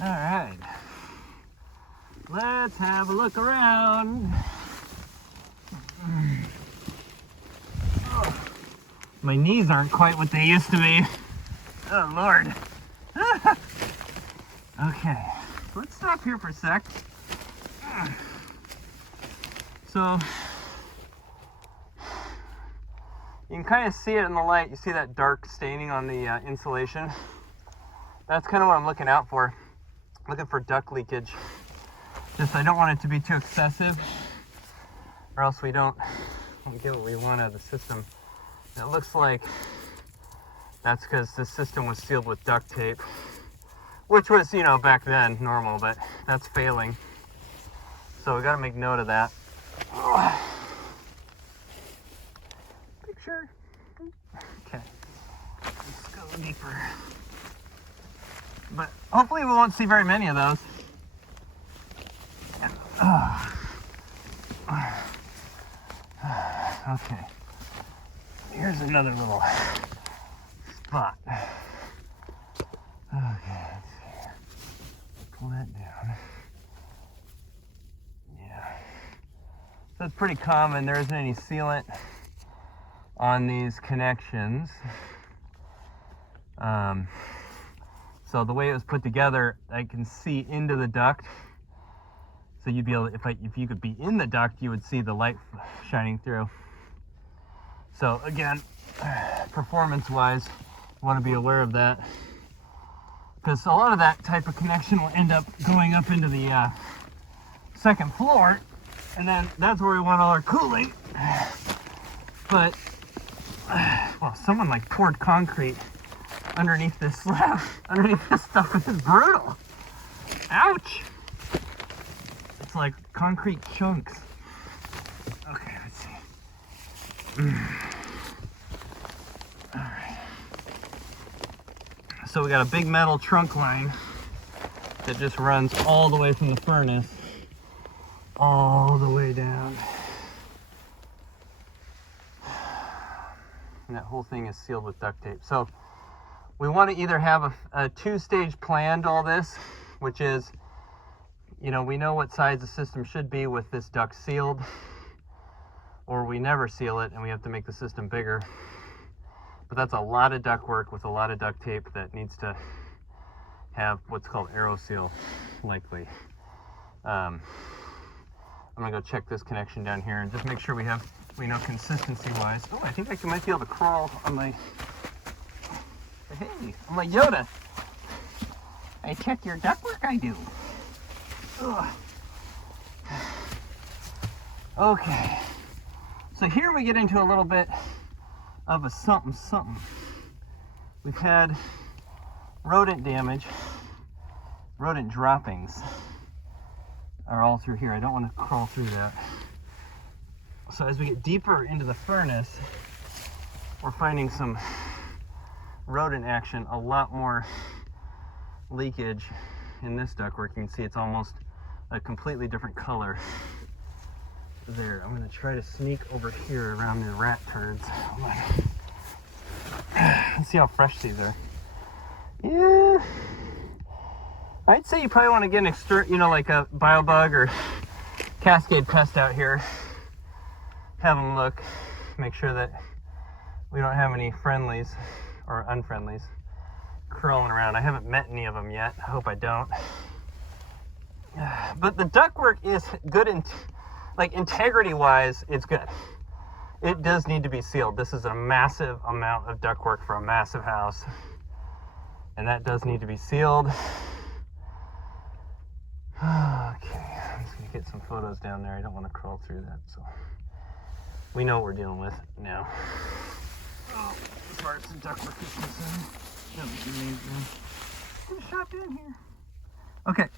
All right, let's have a look around. Oh, my knees aren't quite what they used to be. Oh, Lord. Okay, let's stop here for a sec. So, you can kind of see it in the light. You see that dark staining on the insulation? That's kind of what I'm looking out for. Looking for duct leakage. Just I don't want it to be too excessive, or else we don't get what we want out of the system. And it looks like that's because the system was sealed with duct tape, which was, you know, back then normal, but that's failing. So we got to make note of that. Picture. Okay, let's go deeper. But hopefully we won't see very many of those. Okay, here's another little spot. Okay, let's see here. Pull that down. Yeah. So it's pretty common. There isn't any sealant on these connections. So the way it was put together, I can see into the duct. So you'd be able to, if you could be in the duct, you would see the light shining through. So again, performance-wise, you want to be aware of that, because a lot of that type of connection will end up going up into the second floor, and then that's where we want all our cooling. But well, someone like poured concrete underneath this slab, underneath this stuff. This is brutal. Ouch. It's like concrete chunks. Okay, let's see. All right. So we got a big metal trunk line that just runs all the way from the furnace all the way down. And that whole thing is sealed with duct tape. So we want to either have a two-stage plan to all this, which is, you know, we know what size the system should be with this duct sealed, or we never seal it and we have to make the system bigger. But that's a lot of duct work with a lot of duct tape that needs to have what's called AeroSeal, likely. I'm gonna go check this connection down here and just make sure we know consistency-wise. Oh, I think I might be able to crawl on my, hey, I'm like Yoda. I check your ductwork, I do. Ugh. Okay, so here we get into a little bit of a something. We've had rodent damage, rodent droppings are all through here. I don't want to crawl through that. So as we get deeper into the furnace, we're finding some rodent action, a lot more leakage in this ductwork. You can see it's almost a completely different color there. I'm going to try to sneak over here around the rat turds. Let's see how fresh these are. Yeah, I'd say you probably want to get an like a BioBug or Cascade Pest out here. Have them look, make sure that we don't have any friendlies or unfriendlies crawling around. I haven't met any of them yet. I hope I don't. But the ductwork is good, like integrity-wise, it's good. It does need to be sealed. This is a massive amount of ductwork for a massive house, and that does need to be sealed. Okay, I'm just gonna get some photos down there. I don't want to crawl through that, so we know what we're dealing with now. Oh, as far as the ductwork is concerned, that was amazing. Get a shot down here. Okay.